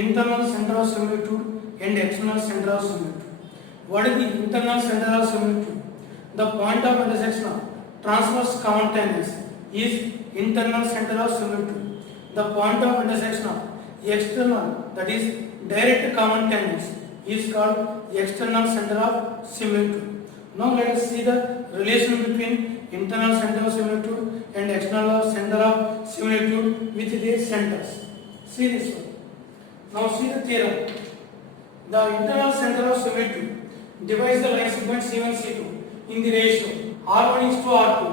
internal center of similitude and external center of similitude. What is the internal center of similitude? The point of intersection of transverse common tangents is internal center of similitude. The point of intersection of external, that is direct common tangents, is called external center of similitude. Now let us see the relation between internal center of similitude and external center of similitude with their centers. See this one. Now see the theorem. The internal center of similitude divides the line segment C1 C2 in the ratio R1 is to R2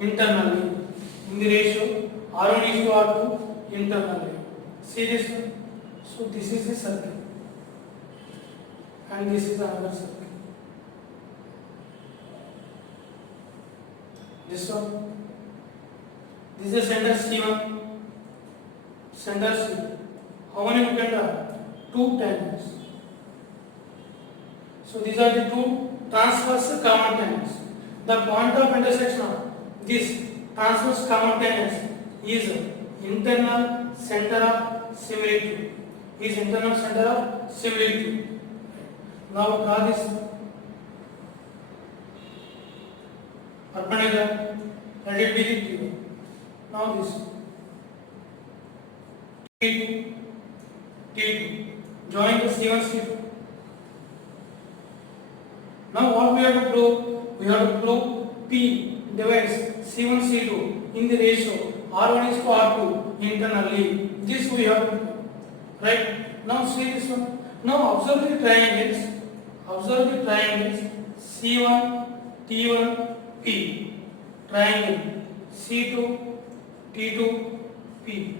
internally. In the ratio R1 is to R2 internally. See this one. So this is the circle and this is another circle. This one. This is center C1, center C. How many we can draw? Two tangents. So these are the two transverse common tangents. The point of intersection of this transverse common tangents is internal center of similitude. Is internal center of similitude. Now draw this perpendicular. Let it be the Q. Now this T2, T2. Join the C1, C2. Now what we have to prove? We have to prove P divides C1, C2 in the ratio R1 is to R2 internally. This we have to prove. Right? Now see this one. Now observe the triangles. Observe the triangles C1, T1, P. Triangle C2, T2, P.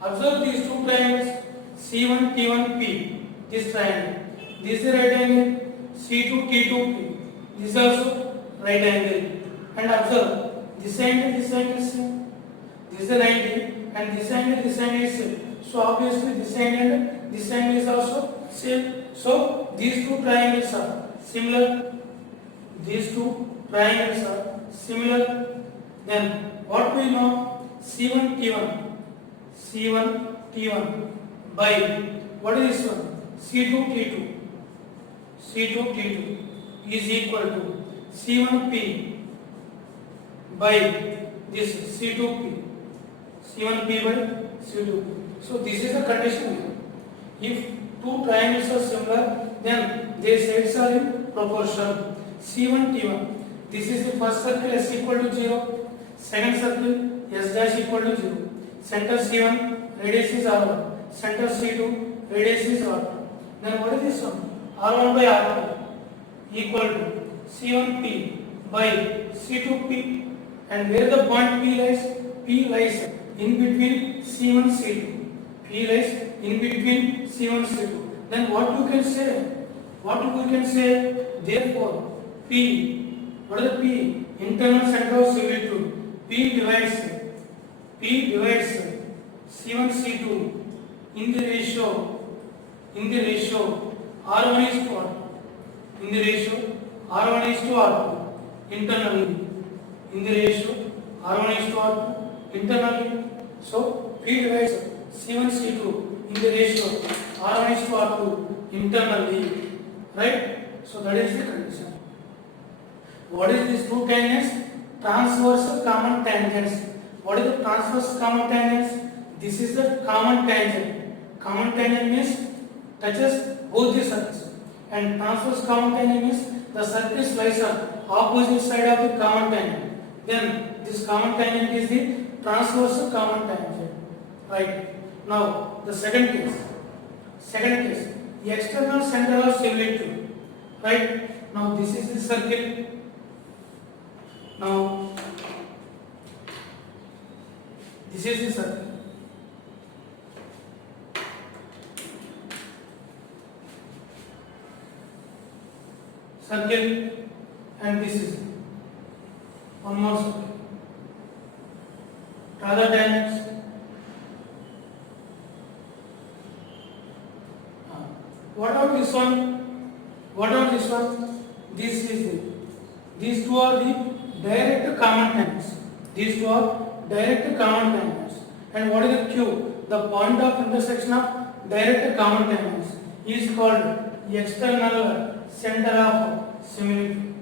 Observe these two triangles C1, T1, P. This triangle. This is the right angle C2, T2, P. This is also right angle. And observe this angle is same. This is the 90 and this angle is same. So obviously this angle is also same. So these two triangles are similar. These two triangles are similar. Then what we know? C1, T1 by what is this one? C2, T2 is equal to C1P by this C2P. C1P by C2P. So this is the condition. If two triangles are similar, then their sides are in proportion. C1, T1. This is the first circle S equal to 0. Second circle S dash equal to 0. Center C1, radius is R1. Center C2, radius is R2. Then what is this one? R1 by R2 equal to C1P by C2P. And where the point P lies? P lies in between C1 C2. P lies in between C1 C2. Then what you can say? Therefore, P. What is the P? Internal center of similitude. P divides C1 C2 in the ratio R1 is to R2. In the ratio R1 is to R2 internally. In the ratio R1 is to R2 internally. So P divides C1 C2 in the ratio R1 is to R2 internally. Right? So that is the condition. What is this two tangents? Transverse common tangents. What is the transverse common tangents? This is the common tangent. Common tangent means touches both the circles. And transverse common tangent means the circles lies on opposite side of the common tangent. Then this common tangent is the transverse common tangent. Right? Now the second case. The external center of similitude. Right? Now this is the circle. Now this is the circle. And this is one more circle. Draw the tangents. What about this one? This is it. These two are the direct common tangents. And what is the Q? The point of intersection of direct common tangents is called external center of similitude.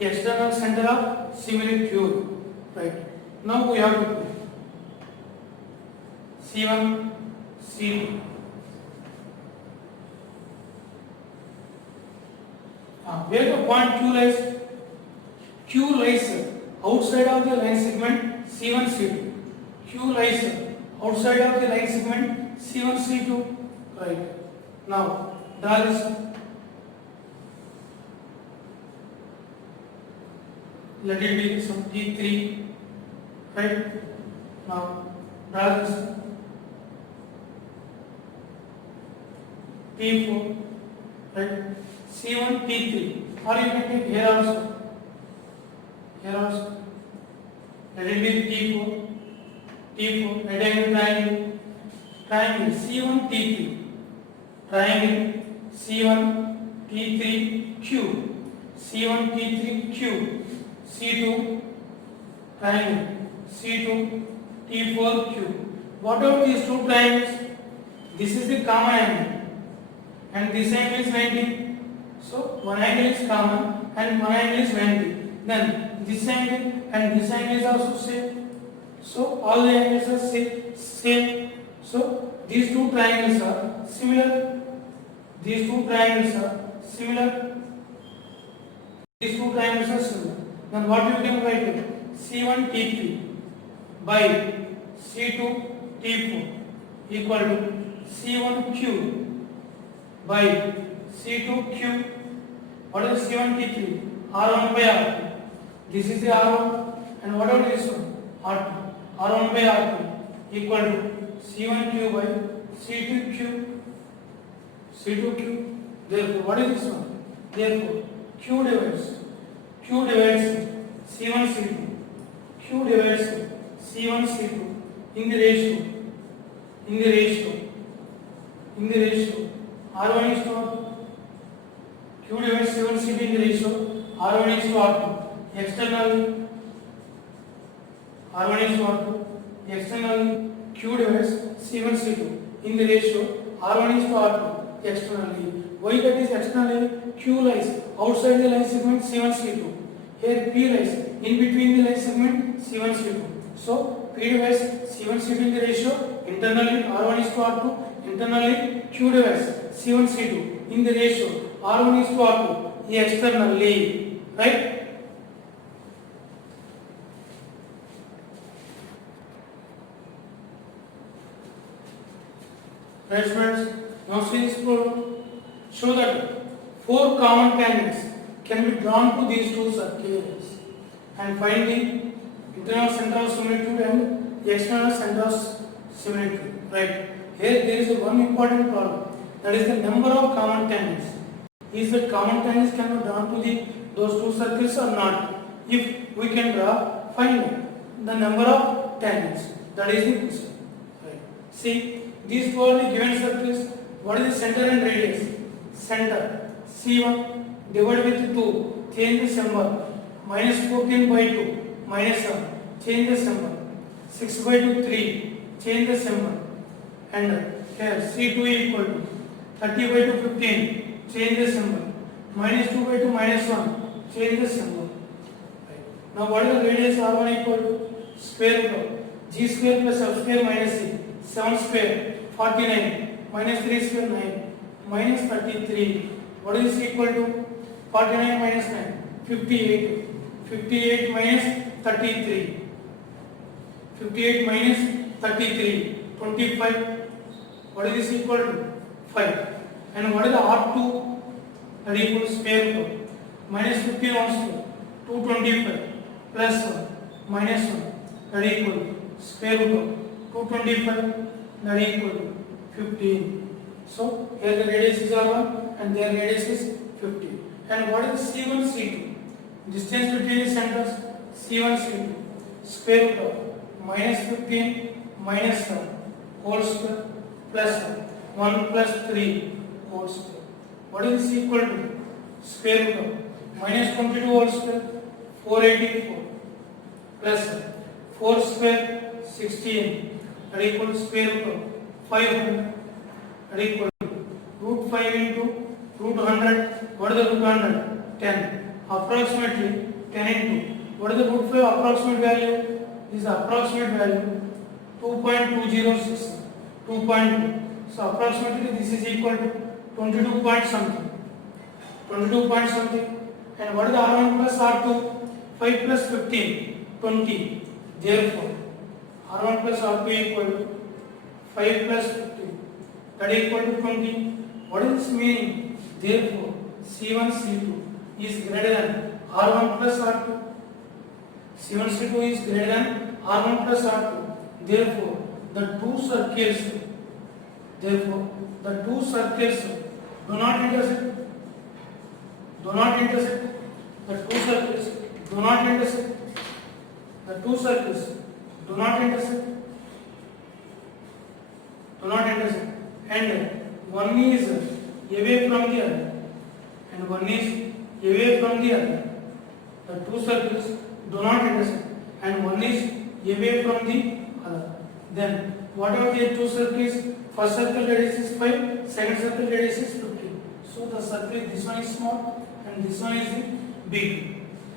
External center of similitude. Right. Now we have to put C1, C2. Where the point Q lies? Q lies outside of the line segment C1, C2. Q lies outside of the line segment C1, C2. Right. Now, draw this. Let it be some T3. Right. Now, draw this. T4. Right. C1, T3. Or you can take here also. Here also. Let it be T4. T4. Right angle triangle. Triangle C1, T3. Triangle C1, T3, Q. C1, T3, Q. C2. Triangle C2, T4, Q. What are these two triangles? This is the common angle. And this angle is 90. So one angle is common and one angle is 90. Then this angle and this angle is also same. So all the angles are same. So these two triangles are similar. These two triangles are similar. These two triangles are similar. Then what you can write? C1 T3 by C2 T4 equal to C1 Q by C2 Q. What is C1 T3? R1 by R2. This is the R1 and what are this one? R2. R1 by R2 equal to C1 Q by C2 Q. C2 Q. Therefore, what is this one? Therefore, Q divides C1 C2. Q divides C1 C2 in the ratio R1 is to R2. Q divides C1 C2 in the ratio R1 is to R2. Externally R1 is to R2. Externally Q divides C1 C2 in the ratio R1 is to R2. Externally. Why that is externally? Q lies outside the line segment C1 C2. Here P lies in between the line segment C1 C2. So P divides C1 C2 in the ratio internally R1 is to R2. Internally Q divides C1 C2 in the ratio R1 is to R2. Externally, right? Right, friends. Now see this problem. Show that four common tangents can be drawn to these two circles and find the internal center of similitude and the external center of similitude. Right. Here there is one important problem. That is the number of common tangents. Is that common tangents can be drawn to those two circles or not? If we can draw, find the number of tangents. That is the question. Right. See, these two are the given circles. What is the center and radius? Center C1 divided with 2. Change the symbol. Minus 14 by 2. Minus 1. Change the symbol. 6 by 2 3. Change the symbol. And here C2 equal to 30 by 2 15. Change the symbol. Minus 2 by 2 minus 1. Change the symbol. Right. Now what is the radius R1 equal to? Square root of G square plus F square minus C. 7 square 49. Minus 3 square 9. Minus 33. What is equal to? 49 minus 9. 58. 58 minus 33. 58 minus 33. 25. What is this equal to? 5. And what is the R2? That equals square root of minus 15 also 225 plus 1 minus 1 that equal square root of 225 that equal to 15. So here the radius is R1 and their radius is 15. And what is C1 C2? Distance between the centers C1 C2 square root of minus 15 minus 1 whole square plus 1 plus 3 whole square. What is this equal to? Square root of minus 22 whole square 484 plus 4 square 16 that equals square root of 500 that is equal to root 5 into root 100. What is the root 100? 10. Approximately 10 into what is the root 5 approximate value? This is approximate value 2.206. 2.2. So approximately this is equal to 22 point something. 22 point something. And what is the R1 plus R2? 5 plus 15, 20. Therefore, R1 plus R2 equal to 5 plus 15. That is equal to 20. What is this meaning? Therefore, C1, C2 is greater than R1 plus R2. C1, C2 is greater than R1 plus R2. Therefore, the two circles do not intersect. Do not intersect. The two circles do not intersect. The two circles do not intersect. Do not intersect. And one is away from the other. And one is away from the other. The two circles do not intersect. And one is away from the other. Then what are the two circles? First circle radius is 5, second circle radius is 15. So the circle, this one is small and this one is big.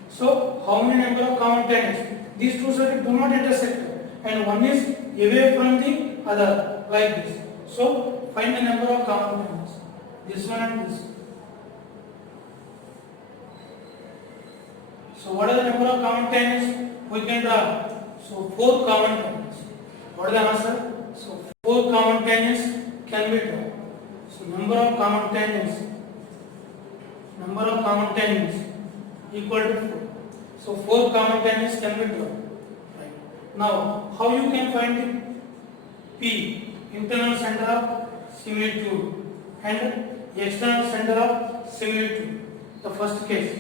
So how many number of common tangents? These two circles do not intersect and one is away from the other like this. So find the number of common tangents. This one and this one. So what are the number of common tangents? We can draw. So 4 common tangents. What is the answer? So 4 common tangents can be drawn. So number of common tangents equal to 4. So 4 common tangents can be drawn. Right. Now, how you can find the P, internal center of similitude, and external center of similitude? The first case.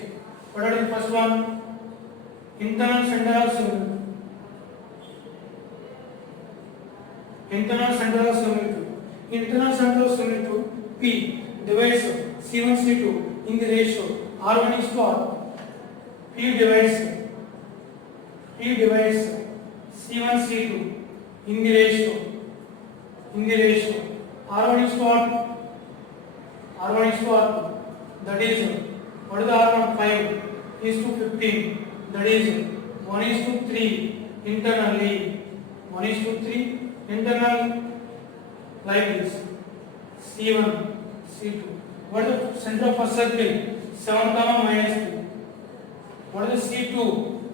What are the first one? Internal center of similitude. Internal center of similitude. Internal center of similitude P divides C1 C2 in the ratio R1 is to R. P divides C1 C2 in the ratio R1 is to R2. R1 is to R2. That is what is the R1? 5 is to 15. That is 1 is to 3 internally. 1 is to 3 internally like this. C1, C2. What is the center of first circle? 7 comma minus 3. What is the C2?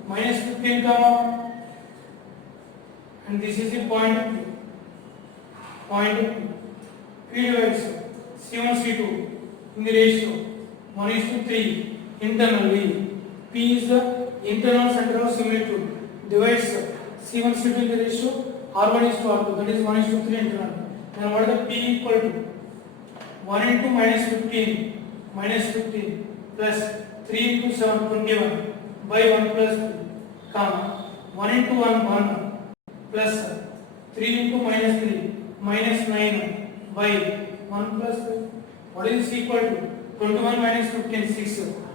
Minus 15 comma. And this is the point P. P divides C1, C2 in the ratio 1 is to 3 internally. P is the internal center of similitude. Divides C1, C2 in the ratio R1 is to R2. That is 1 is to 3 internal. Then what is the P equal to? 1 into minus 15 plus 3 into 7, 21 by 1 plus 3, comma 1 into 1 plus 3 into minus 3 minus 9 by 1 plus 3. What is this equal to? 21 minus 15,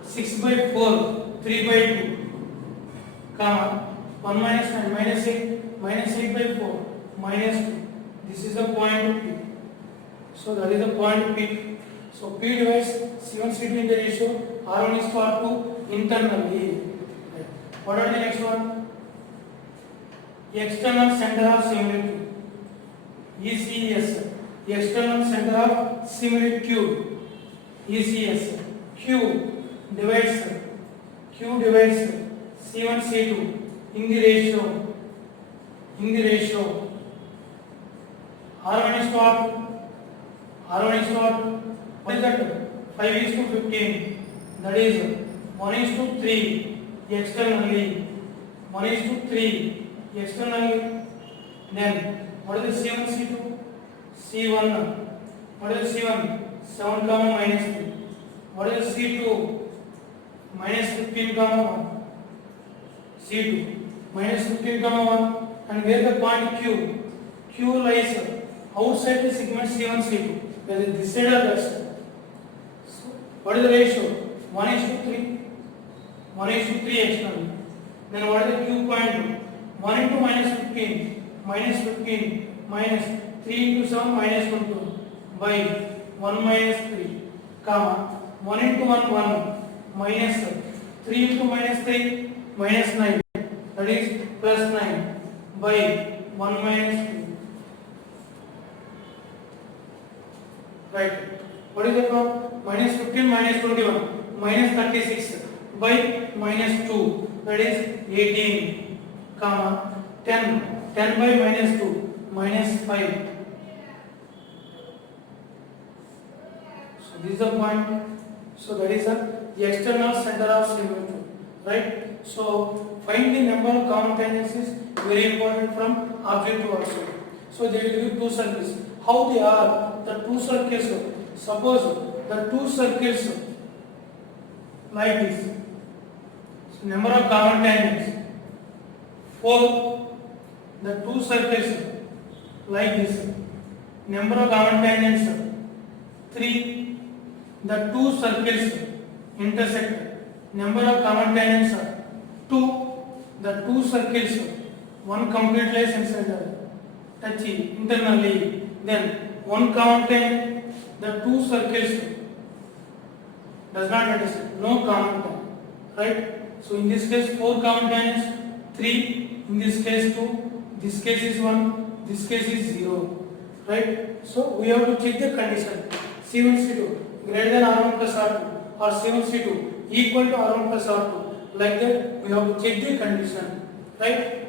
6 by 4, 3 by 2, comma 1 minus 9 minus 8 by 4 minus 2. This is the point P. So that is the point P. So P divides C1 C2 in the ratio R1 is to R2 internally. What are the next one? External center of similitude. ECS. External center of similitude. ECS. Q divides C1 C2 in the ratio R1 is to R2. What is that? 5 is to 15. That is 1 is to 3 externally. 1 is to 3 externally. Then what is the C1 C2? C1. What is the C1? 7 comma minus 3. What is the C2? Minus 15 comma 1. C2 minus 15 comma 1. And where the point Q? Q lies outside the segment C1 C2. Whether this side or that side. So what is the ratio? 1 is to 3. 1 is to 3 externally. Then what is the Q point? 1 into minus 15 minus 3 into 7 minus 1 2 by 1 minus 3, comma 1 into 1 1 minus 3 into minus 3 minus 9, that is plus 9 by 1 minus 2. Right. What is the problem? Minus 15 minus 21 minus 36 by minus 2, that is 18, comma 10 by minus 2 minus 5. So this is the point. So that is the external center of symmetry, right? So find the number of common tangents is very important from objective also. So they will give two circles. How they are? The two circles. Suppose the two circles like this. So number of common tangents 4. The two circles like this. Number of common tangents 3. The two circles intersect. Number of common tangents are 2. The two circles, one complete lies inside the touch internally. Then one common tangent, the two circles does not intersect. No common tangent, right? So in this case 4 common tangents, 3. In this case 2. This case is 1. This case is 0, right? So we have to check the condition. C1 C2 greater than R1 plus R2 or C1 C2 equal to R1 plus R2. Like that we have to check the condition, right?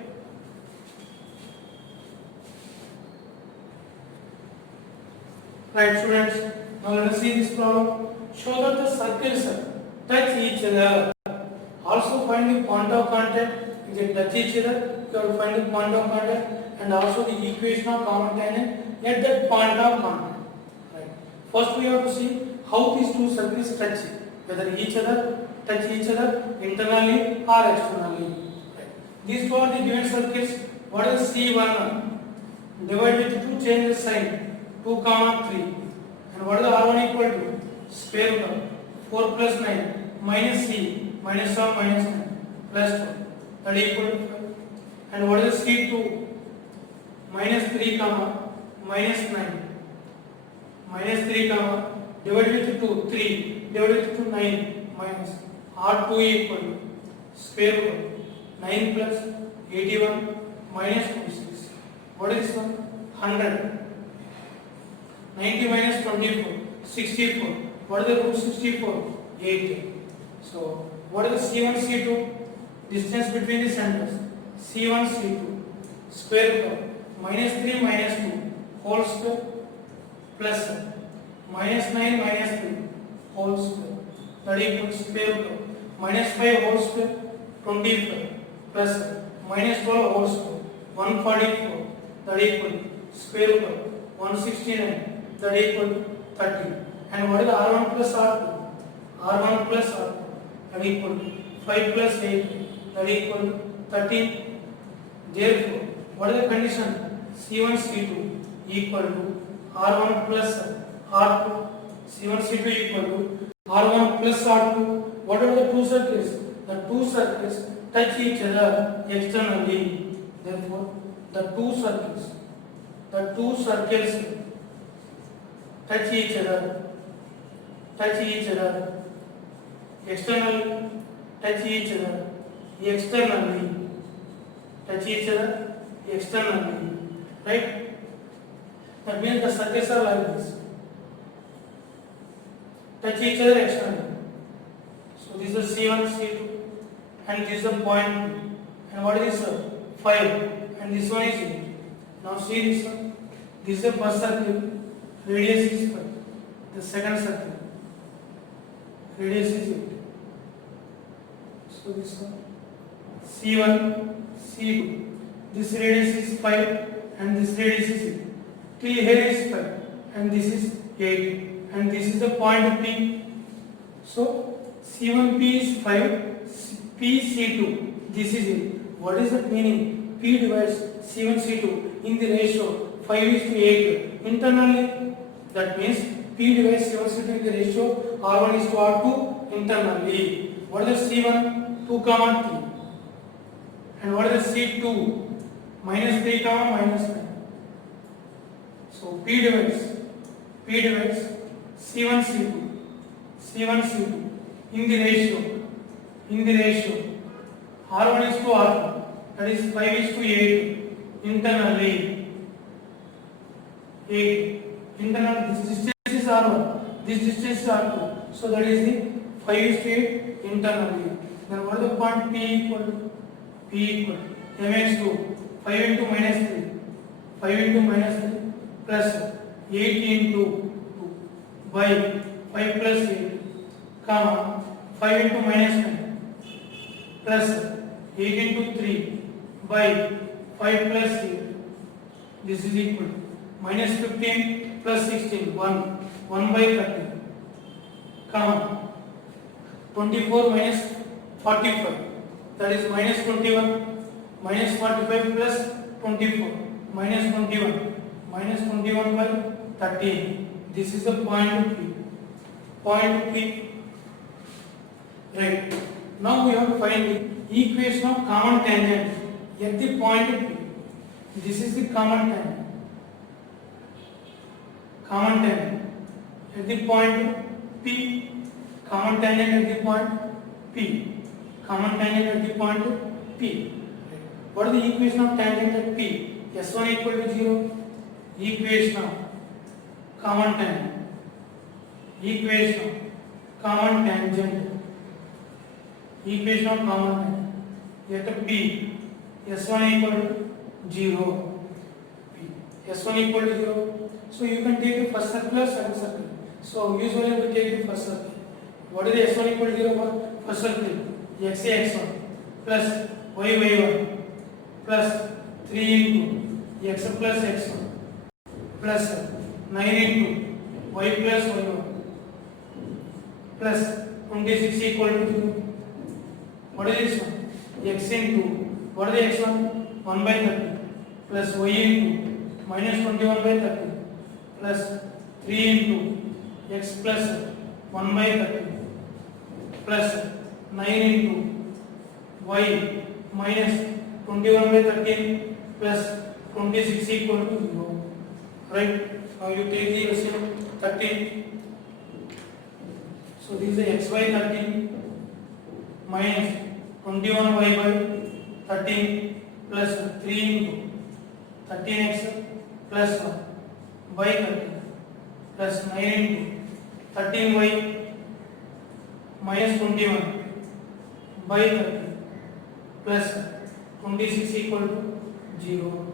Right, students. Now let us see this problem. Show that the circles touch each other. Also find the point of contact. If they touch each other, you have to find the point of contact and also the equation of common tangent at that point of contact. Right. First we have to see how these two circles touch, whether touch each other internally or externally. Right. These two are the given circles. What is C1? Divide with 2, change the sign. 2, 3. And what is the R1 equal to? Square root of 4 plus 9 minus C minus 1 minus 9 plus 2. That equal to 5. And what is C2? Minus 3, minus 9. Minus 3, divided with 2, 3. Divided with 2, 9 minus. R2 equal to square root of 9 plus 81 minus 26. What is this one? 100. 90 minus 24, 64. What is the root 64? 8. So, what is the C1, C2? Distance between the centers. C1, C2. Square root of minus 3 minus 2 whole square plus minus 9 minus 3 whole square. That equals square root of minus 5 whole square 25 plus minus 12 whole square 144. That equals square root of 169. That equal to 30. And what is the R1 plus R2? R1 plus R2. That equal to 5 plus 8. That equal to 13. Therefore, what is the condition? C1 C2 equal to R1 plus R2. C1 C2 equal to R1 plus R2. What are the two circles? The two circles touch each other externally. Therefore, the two circles touch each other externally, touch each other externally, right? That means the circles are like this, touch each other externally. So this is C1, C2 and this is the point. And what is this? 5 and this one is 8. Now see this one. This is the first circle. Radius is 5. The second circle. Radius is 8. So this one. C1, C2. This radius is 5 and this radius is 8. Till here is 5 and this is 8. And this is the point P. So C1P is 5, PC2. This is it. What is that meaning? P divides C1, C2 in the ratio 5 is to 8. Internally, that means P divides C1, C2 in the ratio R1 is to R2 internally. What is the C1? 2, 3. And what is the C2? Minus 3, minus 9. So P divides P divides C1 C2 C1 C2 in the ratio R1 is to R2, that is 5 is to 8 internally 8 internal. This distance is R1, this distance is R2, so that is the 5 is to 8 internally. Then what is the point? P equal mx2 5 into minus 3 5 into minus 3 plus 8 into 2 by 5 plus 8 comma 5 into minus 9 plus 8 into 3 by 5 plus 8. This is equal minus 15 plus 16 1 by 30 comma 24 minus 45, that is minus 21 minus 45 plus 24 minus 21 by 13. This is the point P. Right. Now we have to find the equation of common tangent at the point P. This is the common tangent at the point P. Common tangent at the point P. Common tangent at the point P. What is the equation of tangent at P? S1 equal to 0. Equation of common tangent. Equation of common tangent at P. S1 equal to 0. P. S1 equal to 0. So you can take the first circle or second circle. So usually we take the first circle. What is the S1 equal to 0 for first circle? x1 plus y1 plus 3 into x plus x1 plus 9 into y plus y1 plus 26 equal to 0. What is this one? X into, what is the x1? 1 by 30 plus y into minus 21 by 30 plus 3 into x plus 1 by 30 plus 9 into y minus 21 by 13 plus 26 equal to 0. Right? Now you take the LCM 13. So this is the xy 13 minus 21y by 13 plus 3 into 13x plus 1 by 13 plus 9 into 13y minus 21 by 30 plus 26 equal to 0.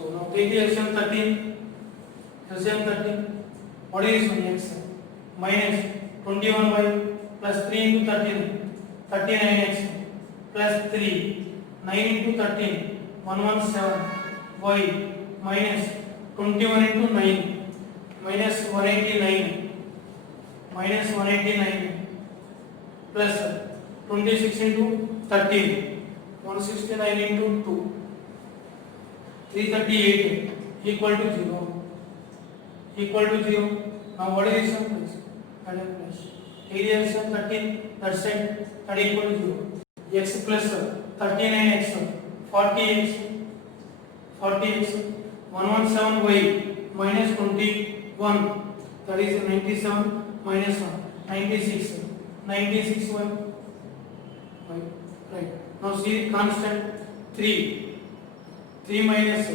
So now take the LCM 13. What is this one? X minus 21y plus 3 into 13 39x plus 3 9 into 13 117y minus 21 into 9 minus 189 plus 26 into 13 169 into 2 338 equal to 0. Now what is this one? Area is 13, that's it, that equal to 0. X plus 39x 40x 117y minus 21, that is 97 minus 1 96y. Right. Now see the constant 3 minus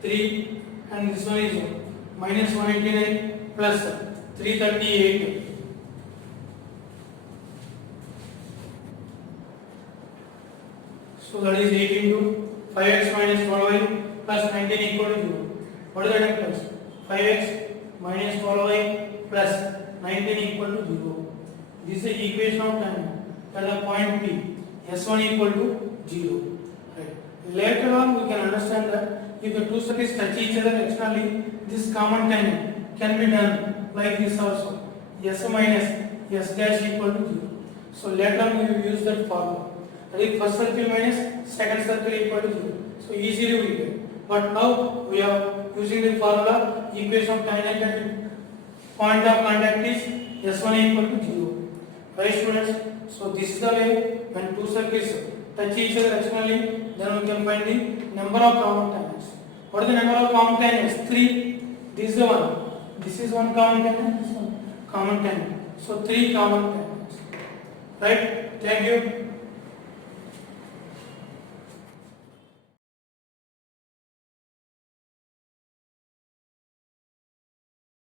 3 and this one is minus 189 plus 338. So that is 8 into 5x minus 12y plus 19 equal to 0. What is the difference? 5x minus 12y plus 19 equal to 0. This is the equation of tangent at the point P. S1 equal to 0. Right. Later on we can understand that if the two circles touch each other externally, this common tangent can be done like this also. S minus S dash equal to 0. So later on we will use that formula. That is first circle minus second circle equal to 0. So easily we get. But now we are using the formula equation of tangent at point of contact is S1 equal to 0. Right students? So this is the way when two circles touch each other externally, then we can find the number of common tangents. What is the number of common tangents? 3. This is the one. This is one common tangent, this one common tangent. So 3 common tangents. Right? Thank you.